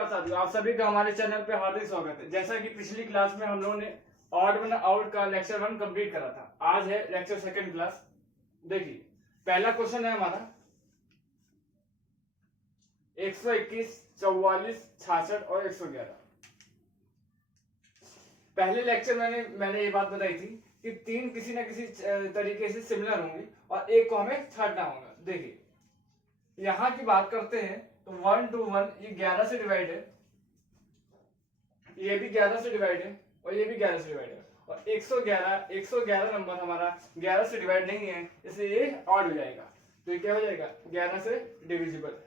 साथियों, आप सभी का हमारे चैनल पे हार्दिक स्वागत है। जैसा कि पिछली क्लास में हम लोगों ने ऑड वन आउट का लेक्चर 1 कंप्लीट करा था। आज है लेक्चर सेकंड क्लास। देखिए, पहला क्वेश्चन है हमारा 121, 44, 66 और 111। पहले लेक्चर मैंने ये बात बताई थी कि तीन किसी ना किसी तरीके से सिमिलर होंगे और एक को हमें छांटना होगा। देखिए, यहां की बात करते हैं तो 1 to 1 ये 11 से डिवाइड है, ये भी 11 से डिवाइड है और ये भी 11 से डिवाइड है। और 111 नंबर हमारा 11 से डिवाइड नहीं है, इसलिए ये ऑड हो जाएगा। तो ये क्या हो जाएगा? 11 से डिविजिबल।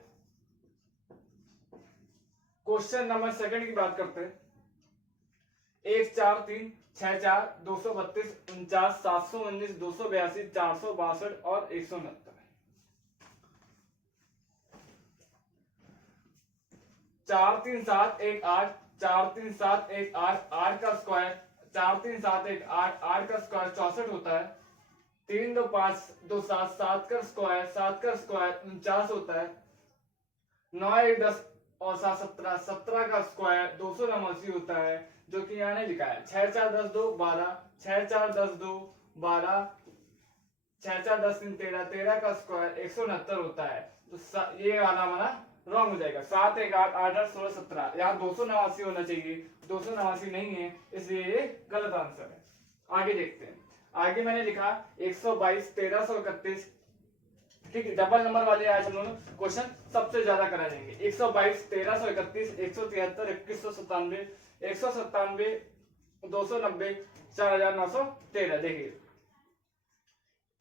क्वेश्चन नंबर सेकंड की बात करते हैं। 1 4 3 6 4 232 49 719 282 462 और 169। 4 3 7 1 8 4 3 7 1 8 8 का स्क्वायर 4 3 7 1 8 8 का स्क्वायर 64 होता है। 3 2 5 2 7 7 का स्क्वायर 49 होता है। 9 1 10 और 7 17 17 का स्क्वायर 289 होता है, जो कि यहाँ ने लिखा है। 6 4 10 2 12 6 4 10 2 12 6 4 10 3 13 13 का स्क्वायर 169 होता है। तो ये वाला हमारा रॉन्ग हो जाएगा। 7 1 8 8 8 16 17, यहाँ 289 होना चाहिए, 289 नहीं है, इसलिए ये गलत आंसर है। आगे देखते हैं। आगे मैंने लिखा 122 1331। ठीक है, डबल नंबर वाले आज हम लोग क्वेश्चन सबसे ज्यादा करा जाएंगे। 122 1331 173 2197 197 290 4913। देखिए,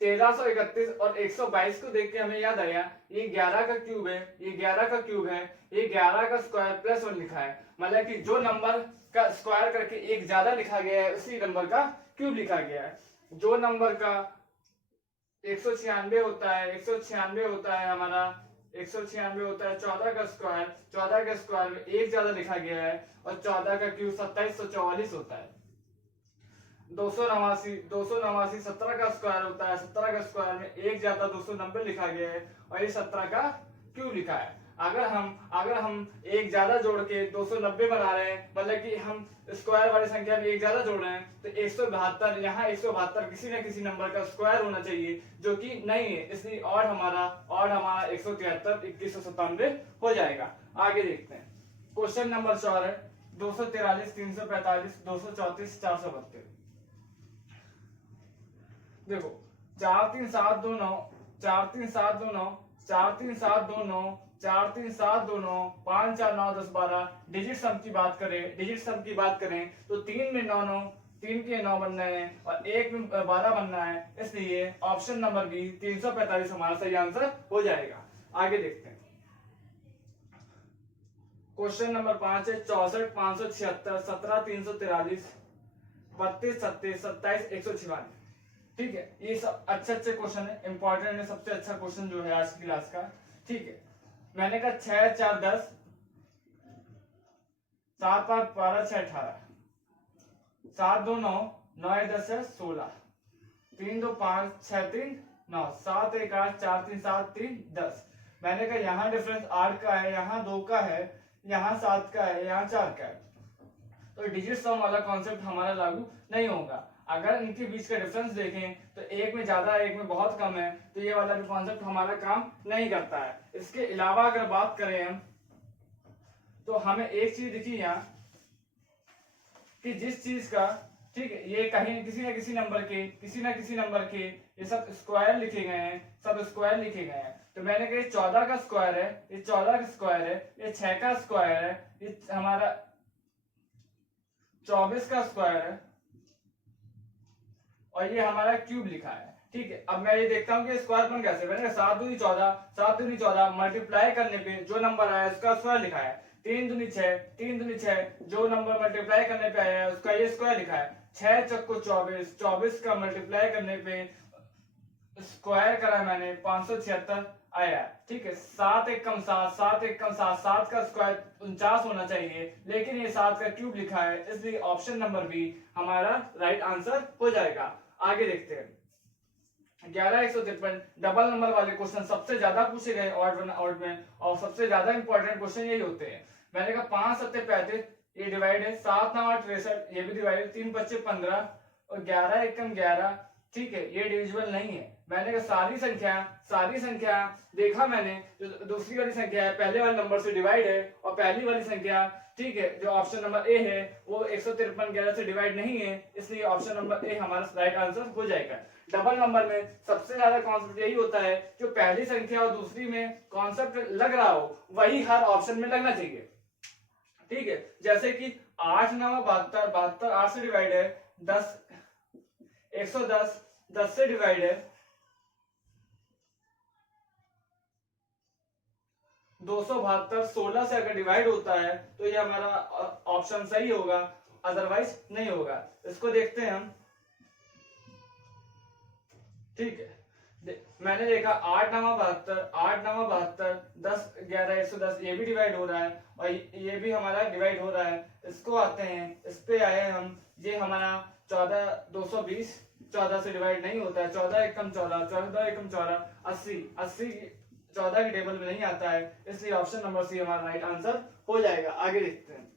1331 और 122 को देख के हमें याद आया ये 11 का क्यूब है, ये 11 का क्यूब है, ये 11 का स्क्वायर प्लस 1 लिखा है। मतलब कि जो नंबर का स्क्वायर करके एक ज्यादा लिखा गया है उसी नंबर का क्यूब लिखा गया है। जो नंबर का 196 होता है, 196 होता है हमारा, 196 होता है 14 का स्क्वायर, 14 के स्क्वायर में एक ज्यादा लिखा गया है और 14 का क्यूब 2744 होता है। 289 17 का स्क्वायर होता है, 17 का स्क्वायर में एक ज्यादा 290 लिखा गया है और ये 17 का क्यूब लिखा है। अगर हम एक ज्यादा जोड़ के 290 बना रहे हैं, मतलब कि हम स्क्वायर वाली संख्या में एक ज्यादा जोड़ रहे हैं, तो 172, यहाँ 172 किसी न किसी नंबर का स्क्वायर होना चाहिए, जो कि नहीं है, इसलिए और हमारा 173 2197 हो जाएगा। आगे देखते हैं। क्वेश्चन नंबर 4 है 243 345 234 432। देखो, 4 3 7 2 9 4 3 7 2 9 4 3 7 2 9 4 3 7 2 9 5 4 9 10 12। डिजिट सम की बात करें तो 3 में 9 9, 3 के 9 बनना है और 1 में 12 बनना है, इसलिए ऑप्शन नंबर बी 345 हमारा सही आंसर हो जाएगा। आगे देखते हैं। क्वेश्चन नंबर 5 है 64 576 17 343 32 37 27 156। ठीक है, ये सब अच्छे क्वेश्चन है, इंपॉर्टेंट है, सबसे अच्छा क्वेश्चन जो है आज की क्लास का। ठीक है, मैंने कहा 6 4 10 7 5 12 6 18 7 2 9 9 1 10 है 16 3 2 5 6 3 9 7 1 8 4 3 7 3 10। मैंने कहा यहाँ डिफरेंस 8 का है, यहाँ 2 का है, यहाँ 7 का है, यहाँ 4 का है, तो डिजिट सम वाला कॉन्सेप्ट हमारा लागू नहीं होगा। अगर इनके बीच का डिफरेंस देखें तो एक में ज्यादा एक में बहुत कम है, तो ये वाला भी कॉन्सेप्ट हमारा काम नहीं करता है। इसके अलावा अगर बात करें हम, तो हमें एक चीज दिखी यहाँ कि जिस चीज का, ठीक है, ये कहीं किसी न किसी नंबर के ये सब स्क्वायर लिखे गए हैं, तो मैंने कहा 14 का स्क्वायर है, ये 14 का स्क्वायर है, ये 6 का स्क्वायर है, ये हमारा 24 का स्क्वायर है और ये हमारा क्यूब लिखा है। ठीक है, अब मैं ये देखता हूँ कि स्क्वायर बन कैसे। मैंने 7 दूनी 14 मल्टीप्लाई करने पे जो नंबर आया उसका स्क्वायर लिखा है। 3 दूनी 6 जो नंबर मल्टीप्लाई करने पे आया है उसका ये स्क्वायर लिखा है। 6 चक्को 24 का मल्टीप्लाई करने पे स्क्वायर करा मैंने 576 आया। ठीक है, 7 1 कम 7 7 का स्क्वायर 49 होना चाहिए, लेकिन ये 7 का क्यूब लिखा है, इसलिए ऑप्शन नंबर बी हमारा राइट आंसर हो जाएगा। आगे देखते हैं। 11 153 डबल नंबर वाले क्वेश्चन सबसे ज्यादा पूछे गए ऑड में, और सबसे ज्यादा इंपॉर्टेंट क्वेश्चन यही होते हैं। मैंने कहा 5 सत्ते 35, ये डिवाइड है, 7 9 8 63, ये भी डिवाइड है, 3 25 15 और 11 एकम 11, ठीक है, ये डिविजिबल नहीं है। मैंने कहा सारी संख्या देखा मैंने, जो दूसरी वाली संख्या है पहले वाले नंबर से डिवाइड है, और पहली वाली संख्या, ठीक है, जो ऑप्शन नंबर ए है वो 153 11 से डिवाइड नहीं है, इसलिए ऑप्शन नंबर ए हमारा राइट आंसर हो जाएगा। डबल नंबर में सबसे ज्यादा कॉन्सेप्ट यही होता है, जो पहली संख्या और दूसरी में कॉन्सेप्ट लग रहा हो वही हर ऑप्शन में लगना चाहिए, ठीक है। जैसे कि 8 9 72, 72 8 से डिवाइड है, 10 110 10 से डिवाइड है, 272 16 से अगर डिवाइड होता है तो ये हमारा ऑप्शन सही होगा, अदरवाइज नहीं होगा। इसको देखते हैं हम, ठीक है। मैंने देखा 8 9 72, 8 9 72, 10 11 110, ये भी डिवाइड हो रहा है और ये भी हमारा डिवाइड हो रहा है। इसको आते हैं, इस पे आए हम, ये हमारा 14 220, 14 से डिवाइड नहीं होता है, 14 एकम 14, 14 एकम 14 80, 80 14 के टेबल में नहीं आता है, इसलिए ऑप्शन नंबर सी हमारा राइट आंसर हो जाएगा। आगे देखते हैं,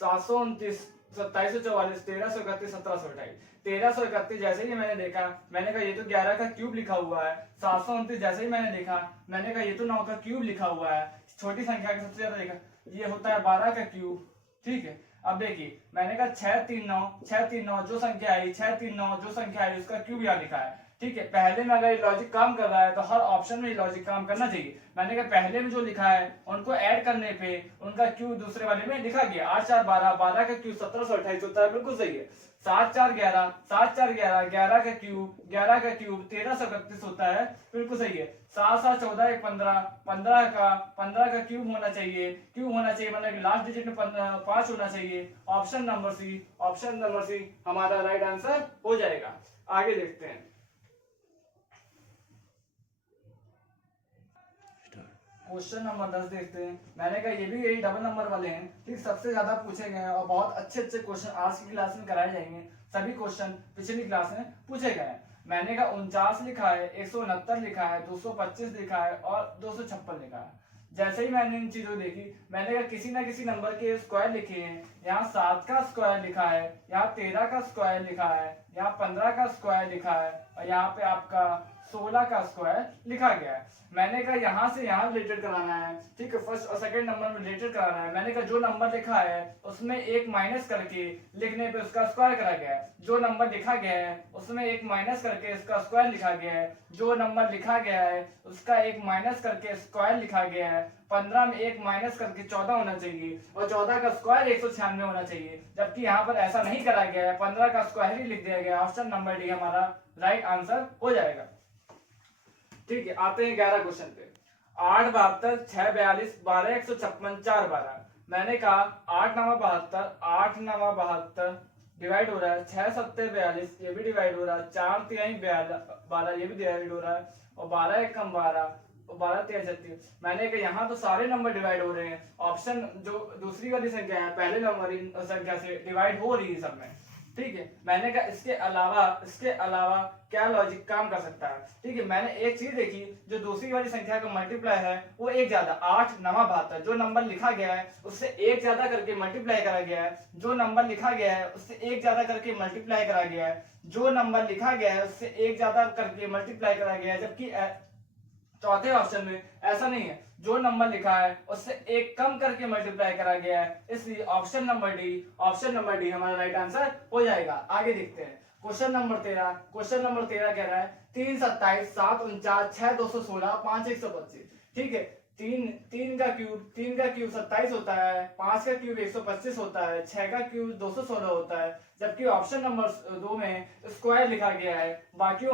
729 2744 1331 1728, 1331 जैसे ही मैंने देखा, मैंने कहा ये तो 11 का क्यूब लिखा हुआ है। 729 जैसे ही मैंने देखा, मैंने कहा ये तो 9 का क्यूब लिखा हुआ है। छोटी संख्या का सबसे ज्यादा देखा, ये होता है 12 का क्यूब, ठीक है। अब देखिए, मैंने कहा 639 जो संख्या आई, 639 जो संख्या आई उसका क्यूब यहाँ लिखा है, ठीक है। पहले में अगर लॉजिक काम कर रहा है तो हर ऑप्शन में लॉजिक काम करना चाहिए। मैंने कहा पहले में जो लिखा है उनको ऐड करने पे उनका क्यू दूसरे वाले में लिखा गया, 8 4 12, 12 का क्यू 1728 होता है, बिल्कुल सही है। 7 4 11, 7 4 11, 11 का क्यूब 1331 होता है, बिल्कुल सही है। 7 7 14 1 15, 15 का क्यूब होना चाहिए, मतलब लास्ट डिजिट में 5 होना चाहिए। ऑप्शन नंबर सी हमारा राइट आंसर हो जाएगा। आगे देखते हैं, क्वेश्चन नंबर 10 देखते हैं। मैंने कहा ये भी यही डबल नंबर वाले हैं, ठीक, सबसे ज्यादा पूछे गए हैं और बहुत अच्छे क्वेश्चन आज की क्लास में कराए जाएंगे। सभी क्वेश्चन पिछली क्लास में पूछे गए हैं। मैंने कहा 49 लिखा है, 169 लिखा है, 225 लिखा है और 256 लिखा है। जैसे ही मैंने इन चीजों देखी, मैंने कहा किसी ना किसी नंबर के स्क्वायर लिखे हैं। यहाँ 7 का स्क्वायर लिखा है, यहाँ 13 का स्क्वायर लिखा है, यहाँ 15 का स्क्वायर लिखा है और यहाँ पे आपका 16 का स्क्वायर लिखा गया है। मैंने कहा यहाँ से यहाँ रिलेटेड कराना है, ठीक है, फर्स्ट और सेकंड नंबर में रिलेटेड कराना है। मैंने कहा जो नंबर लिखा है उसमें एक माइनस करके लिखने पे उसका स्क्वायर करा गया है, जो नंबर लिखा गया है उसमें एक माइनस करके इसका स्क्वायर लिखा गया है, जो नंबर लिखा गया है उसका एक माइनस करके स्क्वायर लिखा गया है। 15 में एक माइनस करके 14 होना चाहिए और 14 का स्क्वायर 196 होना चाहिए, जबकि यहाँ पर ऐसा नहीं करा गया है, 15 का स्क्वायर ही लिख दिया गया। ऑप्शन नंबर डी हमारा राइट आंसर हो जाएगा, ठीक है। आते हैं 11 क्वेश्चन पे। 8 72 6 42 12 156 4 12। मैंने कहा 8 9 72, 8 9 72 डिवाइड हो रहा है, 6 7 42 ये भी डिवाइड हो रहा है, 4 3 12 ये भी डिवाइड हो रहा है और 12 एकम 12 और 12 3 36। मैंने कहा यहाँ तो सारे नंबर डिवाइड हो रहे हैं, ऑप्शन जो दूसरी वाली संख्या है पहले नंबर संख्या से डिवाइड हो रही है सब में, ठीक है। मैंने कहा इसके अलावा क्या लॉजिक काम कर सकता है, ठीक है। मैंने एक चीज देखी, जो दूसरी वाली संख्या का मल्टीप्लाई है वो एक ज्यादा 8 9 72, जो नंबर लिखा गया है उससे एक ज्यादा करके मल्टीप्लाई करा गया है, जो नंबर लिखा गया है उससे एक ज्यादा करके मल्टीप्लाई करा गया है, जो नंबर लिखा गया है उससे एक ज्यादा करके मल्टीप्लाई करा गया है। जबकि चौथे ऑप्शन में ऐसा नहीं है, जो नंबर लिखा है उससे एक कम करके मल्टीप्लाई करा गया है, इसलिए ऑप्शन नंबर डी हमारा राइट आंसर हो जाएगा। आगे देखते हैं, क्वेश्चन नंबर 13 कह रहा है 3 27 7 49 6 216 5 125, ठीक है। 3 का क्यूब 27 होता है, 5 का क्यूब 125 होता है, 6 का क्यूब 216 होता है, जबकि ऑप्शन नंबर 2 में स्क्वायर लिखा गया है, बाकियों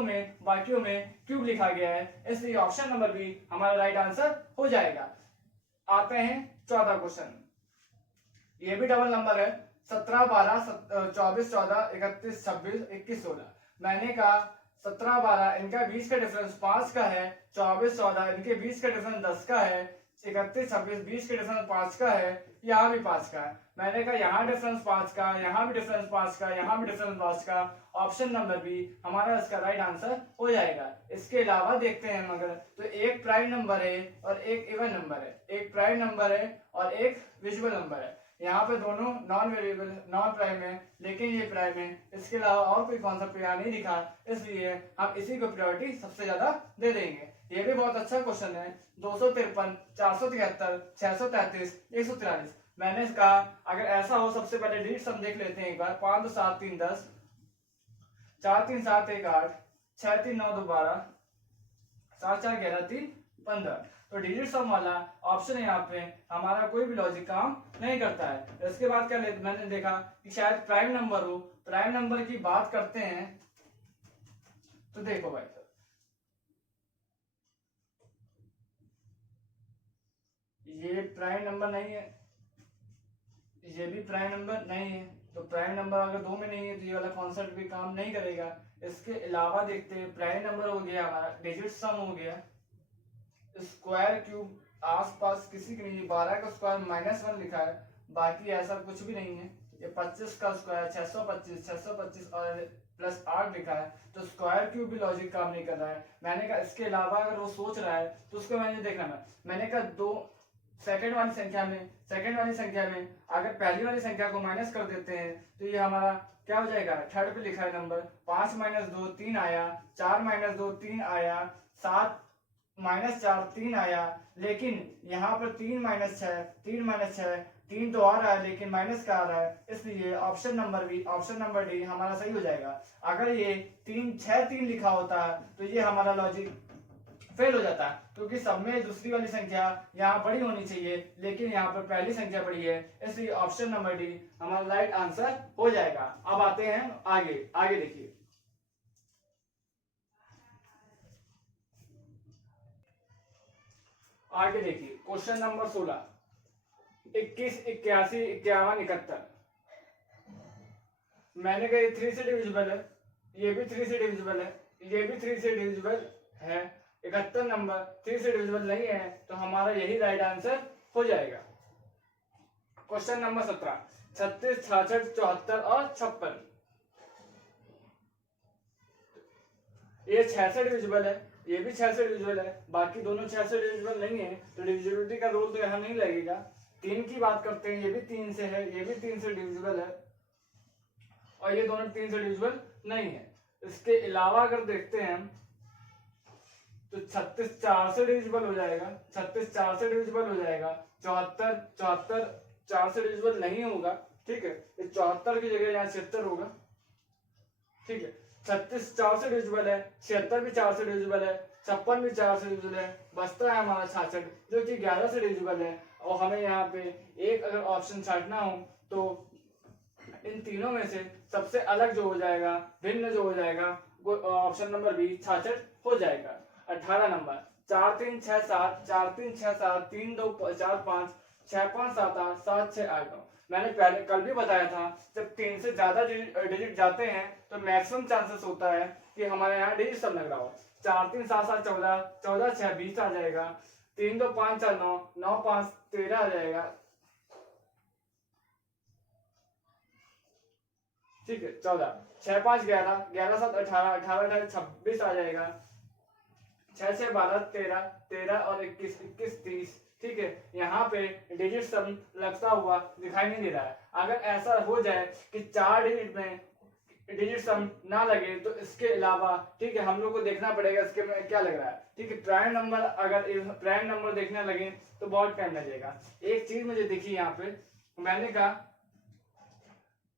में क्यूब लिखा गया है, इसलिए ऑप्शन नंबर बी हमारा राइट आंसर हो जाएगा। आते हैं 14 क्वेश्चन, ये भी डबल नंबर है, 17 12 24 14 31 26 21 16। मैंने कहा 17 12 इनका 20 का डिफरेंस 5 का है, 24 14 इनके 20 का डिफरेंस 10 का है, 31, 26, 20 के डिफरेंस 5 का है, यहाँ भी 5 का है। मैंने कहा यहाँ डिफरेंस 5 का, यहाँ भी डिफरेंस 5 का, यहाँ भी डिफरेंस 5 का, ऑप्शन नंबर बी हमारा इसका राइट आंसर हो जाएगा। इसके अलावा देखते हैं हम अगर, तो एक प्राइम नंबर है और एक इवन नंबर है, एक प्राइम नंबर है और एक विजुअल नंबर है। यहाँ पे दोनों नॉन वेरिएबल नॉन प्राइम है, लेकिन ये प्राइम है। इसके अलावा और कोई कॉन्सेप्ट यहाँ नहीं दिखा, इसलिए हम इसी को प्रायोरिटी सबसे ज्यादा दे देंगे। ये भी बहुत अच्छा क्वेश्चन है। 253, 473, 633, 143। मैंने कहा अगर ऐसा हो, सबसे पहले डिजिट सम देख लेते हैं एक बार। 5 2 7 3 10, 4 3 7 1 8, 6 3 9 2 12, 7 4 11 3 15। तो डिजिट सम वाला ऑप्शन है यहाँ पे हमारा कोई भी लॉजिक काम नहीं करता है। इसके बाद क्या मैंने देखा कि शायद प्राइम नंबर हो। प्राइम नंबर की बात करते हैं तो देखो भाई, ये प्राइम नंबर नहीं है, ये भी प्राइम नंबर नहीं है। तो प्राइम नंबर अगर दो में नहीं है तो ये वाला कॉन्सेप्ट भी काम नहीं करेगा। इसके अलावा देखते हैं, प्राइम नंबर हो गया हमारा, डिजिट सम हो गया, स्क्वायर क्यूब आसपास किसी की नहीं। 12 का स्क्वायर -1 लिखा है, बाकी ऐसा कुछ भी नहीं है। ये 25 का स्क्वायर 625, 625 और प्लस 8 लिखा है, तो स्क्वायर क्यूब भी लॉजिक काम नहीं कर रहा है। मैंने कहा इसके अलावा अगर वो सोच रहा है तो उसको मैंने देखना। मैंने कहा दो सेकंड वाली संख्या में अगर पहली वाली संख्या को माइनस कर देते हैं तो ये हमारा क्या हो जाएगा, थर्ड पे लिखा है नंबर। 5 - 2 3 आया, 4 - 2 3 आया, 7 - 4 3 आया, लेकिन यहाँ पर 3 - 6 3 तो आ रहा है लेकिन माइनस का आ रहा है, इसलिए option number B, option number D हमारा सही हो जाएगा। अगर ये 3 6 3 लिखा होता है तो ये हमारा लॉजिक फेल हो जाता है, क्योंकि सब में दूसरी वाली संख्या यहाँ बड़ी होनी चाहिए, लेकिन यहाँ पर पहली संख्या बड़ी है, इसलिए ऑप्शन नंबर डी हमारा राइट आंसर हो जाएगा। अब आते हैं आगे। आगे देखिए, क्वेश्चन नंबर 16, 21, 81, 51, 71। मैंने कहा ये 3 से डिविजिबल है, ये भी 3 से डिविजिबल है, ये भी 3 से डिविजिबल है। 71 नंबर 3 से डिविजिबल नहीं है, तो हमारा यही राइट आंसर हो जाएगा। क्वेश्चन नंबर 17, 36, 66, 74 और 56। ये 6 से डिविजिबल है, ये भी 6 से डिविजिबल है, बाकी दोनों 6 से डिविजिबल नहीं है, तो डिविजिबिलिटी का रूल तो यहाँ नहीं लगेगा। 3 की बात करते हैं, ये भी 3 से है, ये भी 3 से डिविजिबल है, और ये दोनों 3 से डिविजिबल नहीं है। इसके अलावा अगर देखते हैं तो 36 4 से डिविजिबल हो जाएगा, 36 4 से डिविजिबल हो जाएगा। 74 4 से डिविजिबल नहीं होगा, ठीक है, इस 74 की जगह यहाँ 76 होगा, ठीक है। 36 4 से डिविजिबल है, 76 भी 4 से डिविजिबल है, 56 भी 4 से डिविजिबल है, बचता है हमारा 66 जो कि 11 से डिविजिबल है। और हमें यहाँ पे एक अगर ऑप्शन छांटना हो तो इन तीनों में से सबसे अलग जो हो जाएगा, भिन्न जो हो जाएगा, वो ऑप्शन नंबर बी 66 हो जाएगा। 18 नंबर 4 3 6 7, 4 3 6 7, 3 2 4 5, 6 5 7 8, 7 6 8 9। मैंने पहले कल भी बताया था, जब 3 से ज्यादा डिजिट जाते हैं तो मैक्सिमम चांसेस होता है कि हमारे यहाँ डिजिट सब लग रहा हो। 4 3 7 7 14, 14 6 20 आ जाएगा, 3 2 5 4 9, 9 5 13 आ जाएगा, ठीक है। 14 6 5 11, 11 7 18, 18 18 26 आ जाएगा, 6 6 12 13, 13 और 21 21 30, ठीक है। यहाँ पे डिजिट सम लगता हुआ दिखाई नहीं दे रहा है। अगर ऐसा हो जाए कि 4 डिजिट में डिजिट सम ना लगे तो इसके अलावा, ठीक है, हम लोग को देखना पड़ेगा इसके में क्या लग रहा है, ठीक है। प्राइम नंबर, अगर प्राइम नंबर देखने लगे तो बहुत टाइम लगेगा। एक चीज मुझे दिखी यहाँ पे, मैंने कहा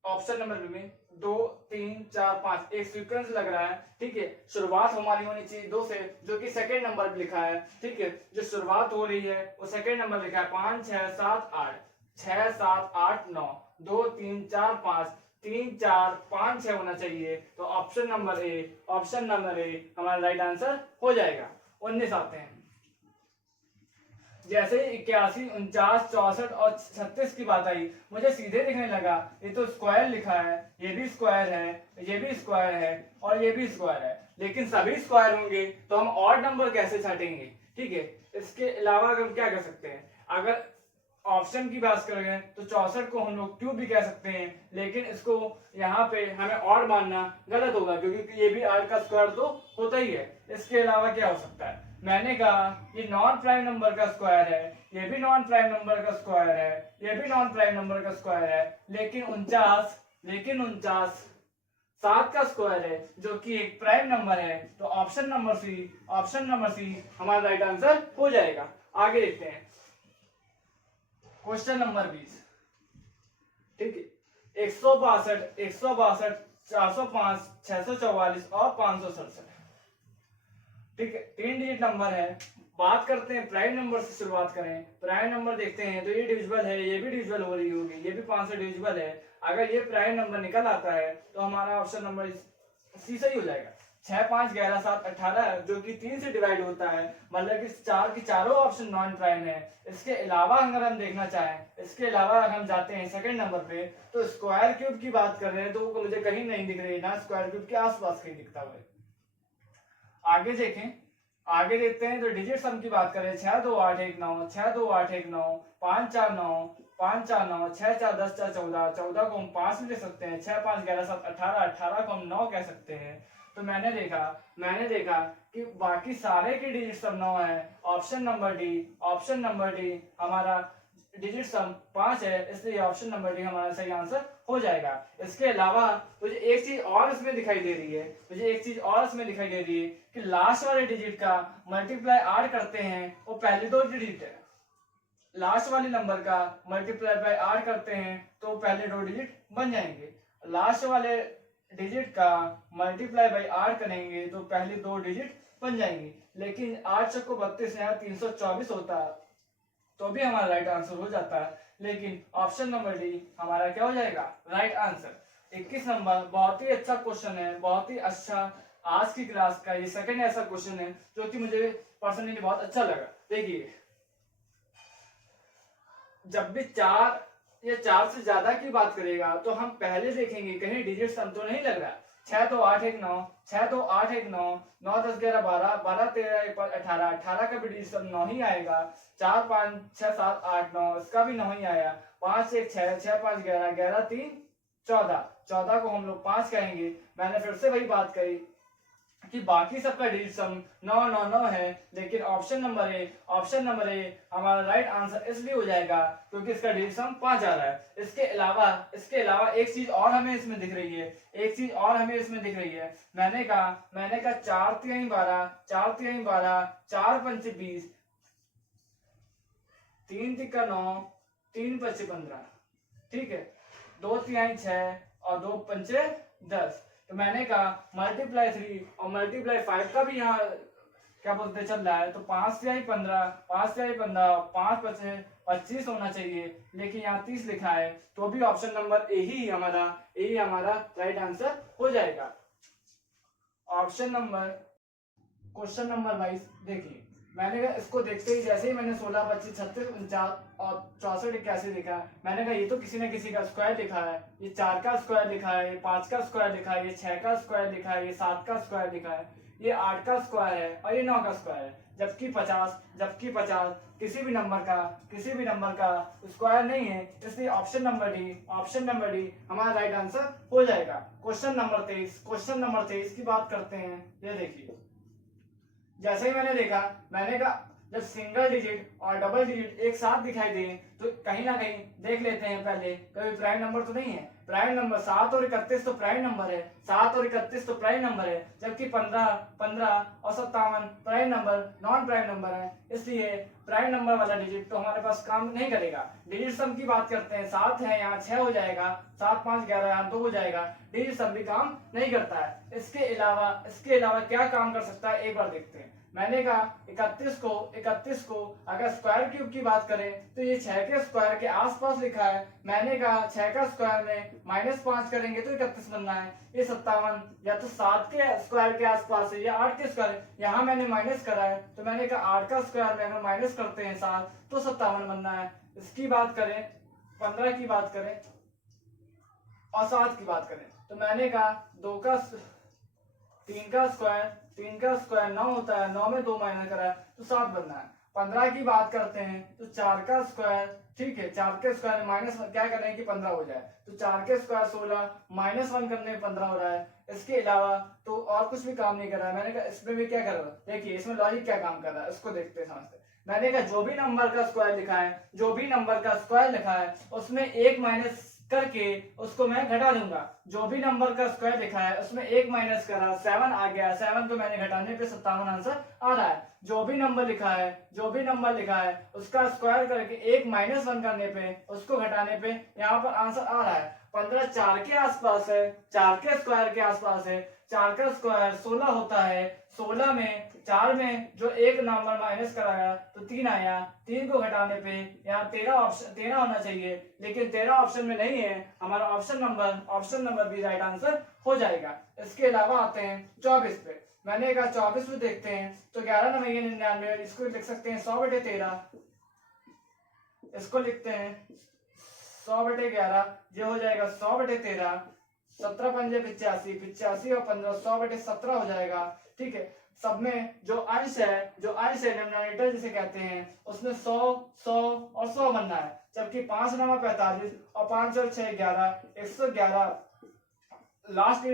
ऑप्शन नंबर में 2 3 4 5 एक सीक्वेंस लग रहा है, ठीक है। शुरुआत हमारी होनी चाहिए 2 से, जो कि सेकंड नंबर पे लिखा है, ठीक है। जो शुरुआत हो रही है वो सेकंड नंबर लिखा है। 5 6 7 8, 6 7 8 9, 2 3 4 5, 3 4 5 6 होना चाहिए। तो ऑप्शन नंबर ए हमारा राइट आंसर हो जाएगा। 19 आते हैं, जैसे 81 49 64 और 36 की बात आई, मुझे सीधे दिखने लगा ये तो स्क्वायर लिखा है, ये भी स्क्वायर है, ये भी स्क्वायर है और ये भी स्क्वायर है, लेकिन सभी स्क्वायर होंगे तो हम ऑड नंबर कैसे छाटेंगे। ठीक है। इसके अलावा अगर हम क्या कर सकते हैं, अगर ऑप्शन की बात करें तो 64 को हम लोग क्यूब भी कह सकते हैं, लेकिन इसको यहाँ पे हमें ऑड मानना गलत होगा, क्योंकि ये भी 8 का स्क्वायर तो होता ही है। इसके अलावा क्या हो सकता है, मैंने कहा ये नॉन प्राइम नंबर का स्क्वायर है, ये भी नॉन प्राइम नंबर का स्क्वायर है, ये भी नॉन प्राइम नंबर का स्क्वायर है, लेकिन 49 7 का स्क्वायर है जो कि एक प्राइम नंबर है। तो ऑप्शन नंबर सी हमारा राइट आंसर हो जाएगा। आगे देखते हैं क्वेश्चन नंबर 20। ठीक है, 162, 405, 644 और 567। ठीक है, 3 डिजिट नंबर है। बात करते हैं प्राइम नंबर से, शुरुआत करें। प्राइम नंबर देखते हैं तो ये डिविजिबल है, ये भी डिविजिबल हो रही होगी, ये भी 5 से डिविजिबल है। अगर ये प्राइम नंबर निकल आता है तो हमारा ऑप्शन नंबर सी सही हो जाएगा। 6, 5, 11, 7, 18 जो कि 3 से डिवाइड होता है, मतलब कि 4 की चारों ऑप्शन नॉन प्राइम है। इसके अलावा अगर हम देखना चाहें, इसके अलावा अगर हम जाते हैं सेकंड नंबर पे, तो स्क्वायर क्यूब की बात कर रहे हैं तो वो मुझे कहीं नहीं दिख रही, ना स्क्वायर क्यूब के आसपास कहीं दिखता हुआ है। आगे देखें, आगे देखते हैं तो डिजिट सम की बात करें, 6, 2, 8, 1, 9, 6, 2, 8, 1, 9, 5, 4, 9, 5, 4, 9, 6, 4, 10, 4, 14, 14 को हम 5 में ले सकते हैं, 6, 5, 11, 7, 18, 18 को हम 9 कह सकते हैं। तो मैंने देखा कि बाकी सारे के डिजिट सम 9 है। ऑप्शन नंबर डी हमारा डिजिट सम 5 है, इसलिए ऑप्शन नंबर डी हमारा सही आंसर हो जाएगा। इसके अलावा मुझे एक चीज और इसमें दिखाई दे रही है, कि लास्ट वाले डिजिट का मल्टीप्लाई ऐड करते हैं, वो पहले 2 डिजिट है। लास्ट वाले नंबर का मल्टीप्लाई बाय ऐड करते हैं तो पहले 2 डिजिट बन जाएंगे। लास्ट वाले डिजिट का मल्टीप्लाई बाय ऐड करेंगे तो पहले 2 डिजिट बन जाएंगे। लेकिन 8 चक्को 32 यहाँ 324 होता है, तो भी हमारा राइट आंसर हो जाता है। लेकिन ऑप्शन नंबर डी हमारा क्या हो जाएगा, राइट आंसर। 21 नंबर बहुत ही अच्छा क्वेश्चन है, बहुत ही अच्छा आज की क्लास का ये सेकंड ऐसा क्वेश्चन है जो कि मुझे पर्सनली बहुत अच्छा लगा। देखिए, जब भी 4 या 4 से ज्यादा की बात करेगा तो हम पहले देखेंगे कहीं डिजिट सम तो नहीं लग रहा। 6, 2, 8, 1, 9, 6, 2, 8, 1, 9, 9, 10, 11, 12, 12, 13, 18, 18 का भी डिजिट सम 9 ही आएगा। 4, 5, 6, 7, 8, 9 इसका भी 9 ही आया। 5, 1, 6, 6, 5, 11, 11, 3, 14, 14 को हम लोग 5 कहेंगे। मैंने फिर से वही बात कही कि बाकी सबका डिजिट सम 9, 9, 9 है, लेकिन ऑप्शन नंबर ए हमारा राइट आंसर इसलिए हो जाएगा क्योंकि इसका डिजिट सम 5 आ रहा है। इसके अलावा एक चीज और हमें इसमें दिख रही है, मैंने कहा 4 तिहाई 12, 4 तिहाई 12, 4 पंचे 20, 3 तिक्का 9, 3 पंचे 15, ठीक है, 2 तिहाई 6 और 2 पंचे 10। तो मैंने कहा मल्टीप्लाई 3 और मल्टीप्लाई 5 का भी यहाँ क्या बोलते चल रहा है, तो 5 तिहाई 15, 5 तिहाई 15, 5 बचे 25 होना चाहिए, लेकिन यहाँ 30 लिखा है, तो भी ऑप्शन नंबर ए ही हमारा राइट आंसर हो जाएगा। क्वेश्चन नंबर 22 देखिए, मैंने कहा इसको देखते ही जैसे ही मैंने 16, 25, 36, 49 और 64, 81 लिखा, मैंने कहा ये तो किसी न किसी का स्क्वायर लिखा है। ये 4 का स्क्वायर लिखा है, ये 5 का स्क्वायर लिखा है, ये 6 का स्क्वायर लिखा है, ये 7 का स्क्वायर लिखा है, ये 8 का स्क्वायर है और ये 9 का स्क्वायर है। जबकि 50 किसी भी नंबर का स्क्वायर नहीं है, इसलिए ऑप्शन नंबर डी हमारा राइट आंसर हो जाएगा। क्वेश्चन नंबर 23 की बात करते हैं। ये देखिए, जैसे ही मैंने कहा जब सिंगल डिजिट और डबल डिजिट एक साथ दिखाई दे तो कहीं ना कहीं देख लेते हैं पहले, कभी प्राइम नंबर तो नहीं है। प्राइम नंबर 7 और 31 तो प्राइम नंबर है, 7 और 31 तो प्राइम नंबर है, जबकि 15 और 57 prime number non prime number है, इसलिए प्राइम नंबर वाला डिजिट तो हमारे पास काम नहीं करेगा। डिजिट सम की बात करते हैं, 7 है यहाँ 6 हो जाएगा, 7, 5, 11 यहाँ 2 हो जाएगा, डिजिट सम भी काम नहीं करता है। इसके अलावा क्या काम कर सकता है, एक बार देखते हैं। मैंने कहा 31 को अगर स्क्वायर क्यूब की बात करें तो ये 6 के स्क्वायर के आसपास लिखा है। मैंने कहा 6 का स्क्वायर में -5 करेंगे तो 31 बनना है। ये 57 या तो 7 के स्क्वायर के आसपास है या 8 के स्क्वायर, यहाँ मैंने माइनस करा है, तो मैंने कहा 8 का स्क्वायर में अगर माइनस करते हैं 7 तो 57 बनना है। इसकी बात करें, 15 की बात करें और 7 की बात करें, तो मैंने कहा 2 का 3 का स्क्वायर 9 होता है, 9 में 2 माइनस करा है तो 7 बनना है। 15 की बात करते हैं तो 4 का स्क्वायर, ठीक है, 4 के स्क्वायर में माइनस क्या करें कि 15 हो जाए, तो 4 के स्क्वायर 16 माइनस 1 करने में 15 हो रहा है। इसके अलावा तो और कुछ भी काम नहीं कर रहा है। मैंने कहा इसमें भी क्या कर रहा है, देखिए इसमें लॉजिक क्या काम कर रहा है उसको देखते समझते। मैंने कहा जो भी नंबर का स्क्वायर लिखा है उसमें एक माइनस करके उसको मैं घटा दूंगा। जो भी नंबर का स्क्वायर लिखा है उसमें एक माइनस करा 7 आ गया, 7 को मैंने घटाने पे 57 आंसर आ रहा है। जो भी नंबर लिखा है उसका स्क्वायर करके एक माइनस 1 करने पे उसको घटाने पे यहाँ पर आंसर आ रहा है। 15 4 के आसपास है, 4 के स्क्वायर के आसपास है। 4 का स्क्वायर 16 होता है, 16 में 4 में जो एक नंबर माइनस कराया तो 3 आया, 3 को घटाने पे यहाँ 13 होना चाहिए, लेकिन 13 ऑप्शन में नहीं है। हमारा option number B right answer हो जाएगा। इसके अलावा आते हैं 24 पे। मैंने कहा 24 में देखते हैं तो 11 9 99, इसको लिख सकते हैं 100/13, इसको लिखते हैं 100/11, ये हो जाएगा 100/13, 17 पंजे 85, 85 और 15 100/17 हो जाएगा। ठीक है, सब में जो अंश है डिनोमिनेटर जिसे कहते हैं उसमें 100 100 और 100 बनना है, जबकि 5 9 45 और 5 और 6 11, 111 लास्ट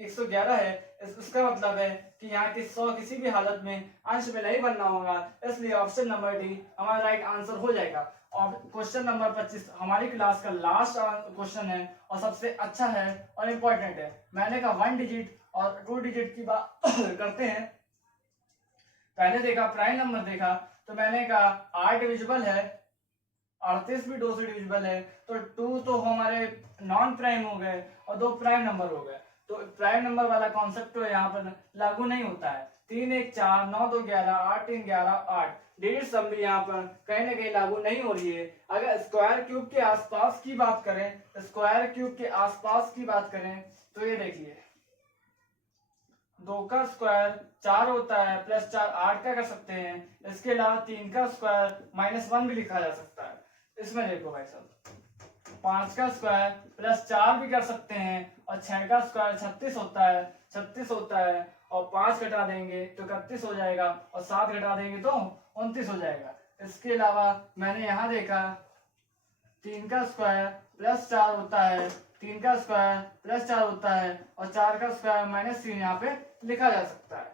111 है। इसका मतलब है कि यहाँ की 100 किसी भी हालत में अंश में नहीं बनना होगा, इसलिए ऑप्शन नंबर डी हमारा राइट आंसर हो जाएगा। और क्वेश्चन नंबर 25 हमारी क्लास का लास्ट क्वेश्चन है और सबसे अच्छा है और इम्पोर्टेंट है। मैंने कहा 1 डिजिट और 2 डिजिट की बात करते हैं। पहले देखा प्राइम नंबर देखा तो मैंने कहा 8 डिविजिबल है, 38 भी 2 से डिविजिबल है, तो 2 तो हमारे नॉन प्राइम हो गए और 2 प्राइम नंबर हो गए, तो प्राइम नंबर वाला कॉन्सेप्ट तो यहाँ पर लागू नहीं होता है। 3 1 4 9 2 11 8 3 11 8 डिजिट सम भी यहाँ पर कहीं ना कहीं लागू नहीं हो रही है। अगर स्क्वायर क्यूब के आसपास की बात करें तो ये देखिए 2 का स्क्वायर 4 होता है, प्लस 4 8 का कर सकते हैं। इसके अलावा 3 का स्क्वायर -1 भी लिखा जा सकता है। इसमें देखो भाई साहब 5 का स्क्वायर प्लस 4 भी कर सकते हैं, और 6 का स्क्वायर 36 होता है, और 5 घटा देंगे तो 31 हो जाएगा, और 7 घटा देंगे तो 29 हो जाएगा। इसके अलावा मैंने यहाँ देखा 3 का स्क्वायर प्लस 4 होता है, 3 का स्क्वायर प्लस 4 होता है, और 4 का स्क्वायर -3 यहाँ पे लिखा जा सकता है।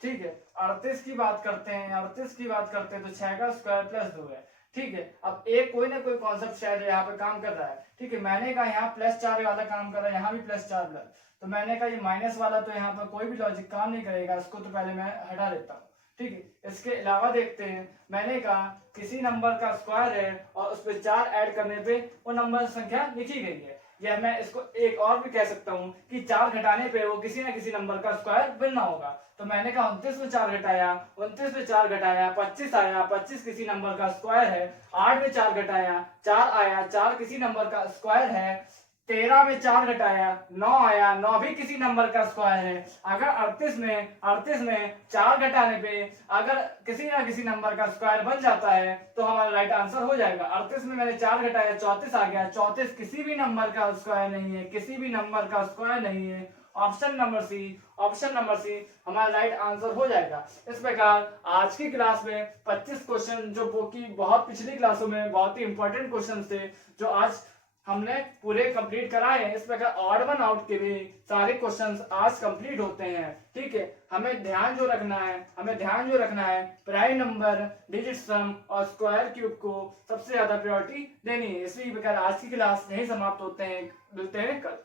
ठीक है, 38 की बात करते हैं तो 6 का स्क्वायर +2 है। ठीक है, अब एक कोई ना कोई कॉन्सेप्ट शायद यहाँ पे काम कर रहा है। ठीक है, मैंने कहा यहाँ +4 वाला काम कर रहा है, यहाँ भी +4 तो मैंने कहा ये माइनस वाला तो यहाँ पर कोई भी लॉजिक काम नहीं करेगा, इसको तो पहले मैं हटा देता हूँ। ठीक है, इसके अलावा देखते हैं, मैंने कहा किसी नंबर का स्क्वायर है और उस पर 4 ऐड करने पे वो नंबर संख्या लिखी गई है, या मैं इसको एक और भी कह सकता हूँ कि 4 घटाने पे वो किसी ना किसी नंबर का स्क्वायर बनना होगा। तो मैंने कहा 29 में 4 घटाया, 25 आया, 25 किसी नंबर का स्क्वायर है। 8 में 4 घटाया, 4 आया, 4 किसी नंबर का स्क्वायर है। 13 में 4 घटाया, 9 आया, 9 भी किसी नंबर का स्क्वायर है। अगर 38 में 4 घटाने पे अगर किसी ना किसी नंबर का स्क्वायर बन जाता है तो हमारा राइट आंसर हो जाएगा। 38 में मैंने 4 घटाया, 34 आ गया। 34 किसी भी नंबर का स्क्वायर नहीं है, ऑप्शन नंबर सी हमारा राइट आंसर हो जाएगा। इस प्रकार आज की क्लास में 25 क्वेश्चन जो कि बहुत पिछली क्लासों में बहुत ही इंपॉर्टेंट क्वेश्चन थे, जो आज हमने पूरे कंप्लीट कराए हैं। इस प्रकार ऑड वन आउट के भी सारे क्वेश्चंस आज कंप्लीट होते हैं। ठीक है, हमें ध्यान जो रखना है प्राइम नंबर, डिजिट सम और स्क्वायर क्यूब को सबसे ज्यादा प्रायोरिटी देनी है। इसी प्रकार आज की क्लास यही समाप्त होते हैं, मिलते हैं कल।